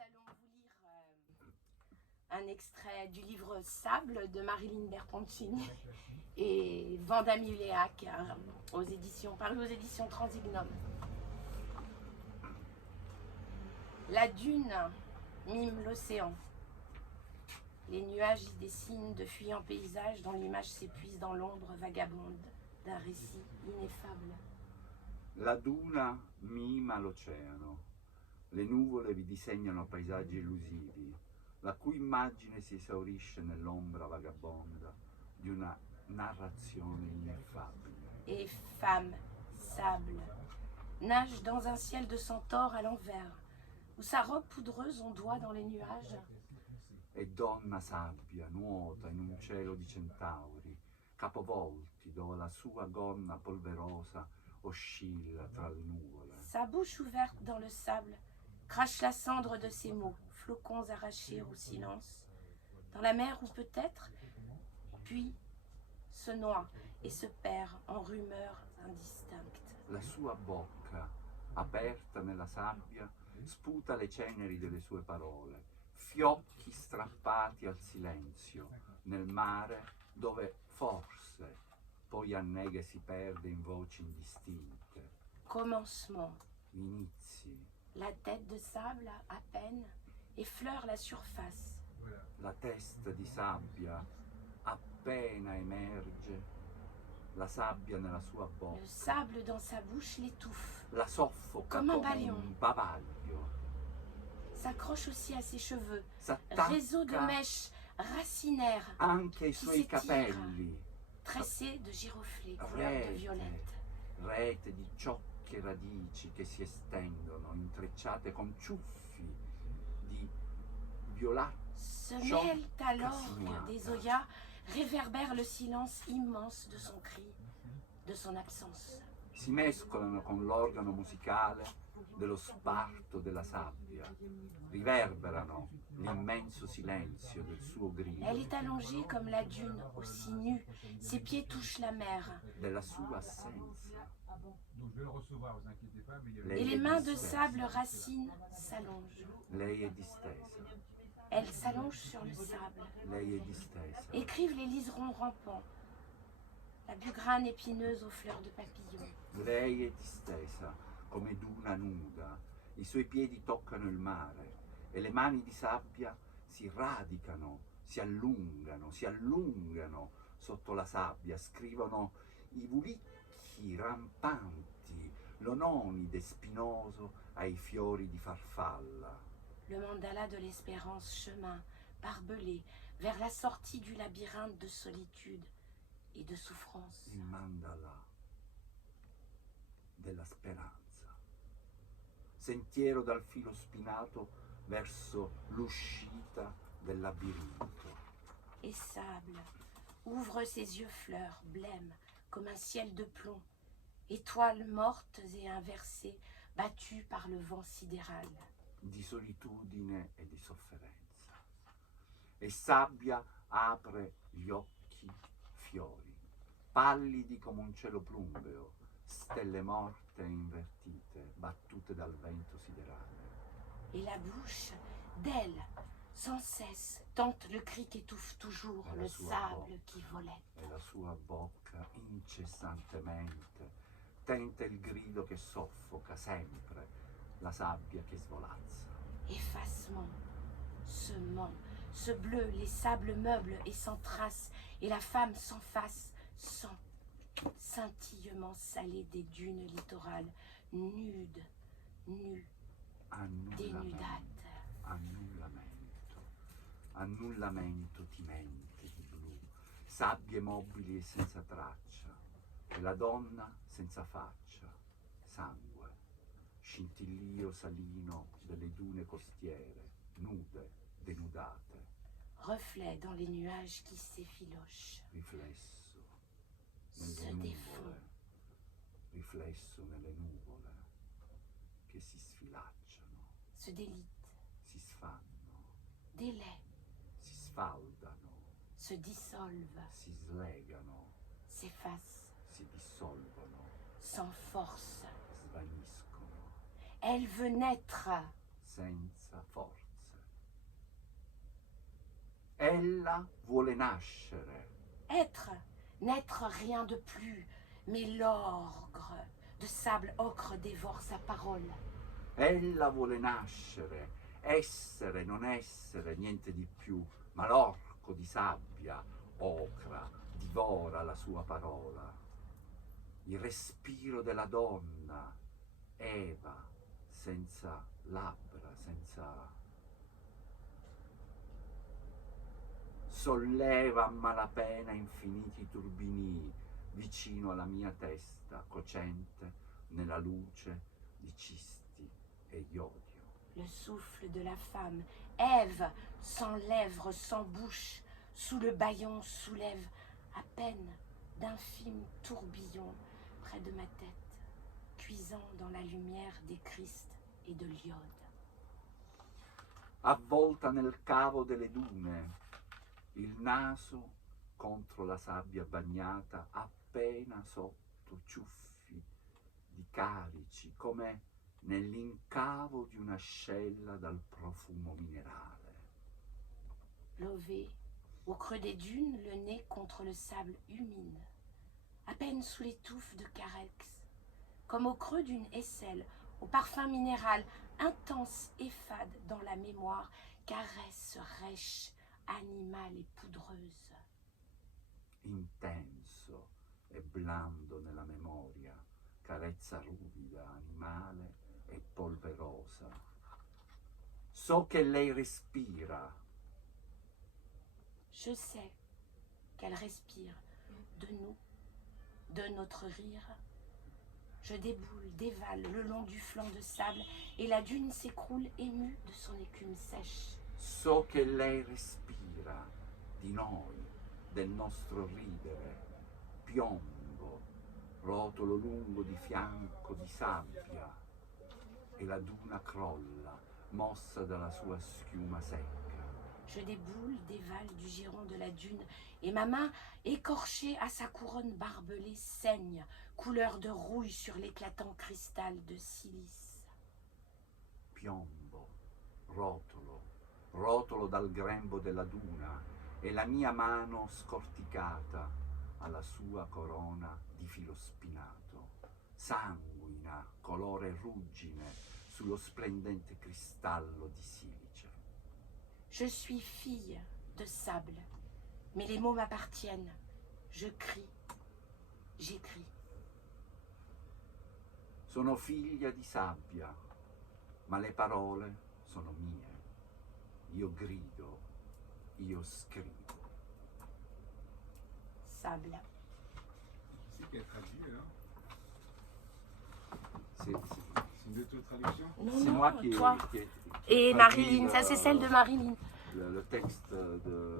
allons vous lire un extrait du livre Sable de Marilyn Bertoncini et Vanda Miléac paru aux éditions Transignum. La dune mime l'océan. Les nuages y dessinent de fuyants paysages dont l'image s'épuise dans l'ombre vagabonde d'un récit ineffable. La duna mima l'oceano. Le nuvole vi disegnano paesaggi illusivi, la cui immagine si esaurisce nell'ombra vagabonda di una narrazione ineffabile. Et femme, sable, nage dans un ciel de centaure à l'envers, où sa robe poudreuse ondoie dans les nuages. E donna sabbia nuota in un cielo di centauri, capovolti, dove la sua gonna polverosa oscilla tra le nuvole. Sa bouche ouverte dans le sable crache la cendre de ses mots, flocons arrachés au silence, dans la mer où peut-être, puis se noie et se perd en rumeurs indistinctes. La sua bocca, aperta nella sabbia, sputa le ceneri delle sue parole, fiocchi strappati al silenzio, nel mare dove forse poi annega e si perde in voci indistinte. Commencement. Inizi. La tête de sable à peine effleure la surface. La testa di sabbia appena emerge, la sabbia nella sua Le bocca, sable dans sa bouche l'étouffe, la soffoca come un come balion. un bavaglio, s'accroche aussi à ses cheveux, s'attacca réseau de mèches racinaires anche ai qui suoi s'étire, capelli, tressés de giroflées couleur de violette. rete di ciocche e radici che si estendono, intrecciate con ciuffi di violaceo. Se mêlent à l'orgue des Oyas, réverbère le silence immense de son cri, de son absence. Si mescolano con l'organo musicale dello sparto della sabbia, riverberano l'immenso silenzio del suo grido, Elle est allongée comme la dune, aussi nue, ses pieds touchent la mer, della sua assenza. Donc je vais le recevoir, vous inquiétez pas, mais il y a Lei et les è mains de distesa. sable racines s'allongent. Lei è distesa, Elle s'allonge sur le sable. lei è distesa. Écrivent les liserons rampants, la bugrane épineuse aux fleurs de papillon. Lei è distesa come duna nuda, i suoi piedi toccano il mare e le mani di sabbia si radicano, si allungano sotto la sabbia, scrivono i vulicchi rampanti, l'ononide spinoso ai fiori di farfalla. Le mandala de l'espérance chemin, barbelé, vers la sortie du labyrinthe de solitude et de souffrance. Il mandala della speranza, sentiero dal filo spinato verso l'uscita del labirinto. Et sable ouvre ses yeux fleurs, blêmes comme un ciel de plomb, étoiles mortes et inversées, battues par le vent sidéral. Di solitudine e di sofferenza. E sabbia apre gli occhi fiori, pallidi come un cielo plumbeo, stelle morte e invertite, battute dal vento siderale. Et la bouche, d'elle, sans cesse, tente le cri qu'étouffe toujours Et la le sua sable bocca. qui volette. E la sua bocca incessantemente tenta il grido che soffoca sempre la sabbia che svolazza. Effacement, semant, ce bleu, les sables meubles et sans trace, et la femme sans face, sans scintillement salé des dunes littorales, nude, nue, dénudate. Annullamento timente di blu, sabbie mobili e senza traccia, e la donna senza faccia, sangue, scintillio salino delle dune costiere, nude, denudate, Reflet dans les nuages qui s'effilochent, riflesso se nelle défont, nuvole, riflesso nelle nuvole che si sfilacciano, se délite, si sfanno, délaient, si sfaldano, se dissolvent, si slegano, s'effacent, si dissolvono, sans force. svaniscono, Elle veut naître, senza forza. Ella vuole nascere. Être, n'être rien de plus, mais l'orgre de sable ocre dévore sa parole. Ella vuole nascere, essere, non essere, niente di più, ma l'orco di sabbia, ocra, divora la sua parola. Il respiro della donna, Eva, senza labbra, senza... Solleva a malapena infiniti turbinii vicino alla mia testa, cocente nella luce di cisti e di odio. Le souffle de la femme, Ève, sans lèvres, sans bouche, sous le bâillon soulève à peine d'infimes tourbillons près de ma tête, cuisant dans la lumière des Christ et de l'iode. Avvolta nel cavo delle dune, il naso contro la sabbia bagnata, appena sotto ciuffi di calici, come nell'incavo di un'ascella dal profumo minerale. Lové, au creux des dunes, le nez contre le sable humide, à peine sous les touffes de carex, comme au creux d'une aisselle, au parfum minéral, intense et fade dans la mémoire, caresse rêche, animale et poudreuse. Intenso e blando nella memoria, carezza ruvida, animale e polverosa. So che lei respira. Je sais qu'elle respire de nous, de notre rire. Je déboule, dévale le long du flanc de sable et la dune s'écroule émue de son écume sèche. So che lei respira di noi, del nostro ridere, piombo, rotolo lungo di fianco di sabbia, e la duna crolla, mossa dalla sua schiuma secca. Je déboule, dévale du giron de la dune et ma main, écorchée à sa couronne barbelée, saigne, couleur de rouille sur l'éclatant cristal de silice. Piombo, rotolo, rotolo dal grembo della duna e la mia mano scorticata alla sua corona di filo spinato, sanguina, colore ruggine sullo splendente cristallo di silice. Je suis fille de sable, mais les mots m'appartiennent. Je crie, j'écris. Sono figlia di sabbia, ma le parole sono mie. Io grido, io scrivo. Sable. C'est qui a traduit alors? C'est C'est une auto-traduction? Non, moi qui ai toi. qui ai Et traduit Marilyn, ça c'est celle de Marilyn. le texte de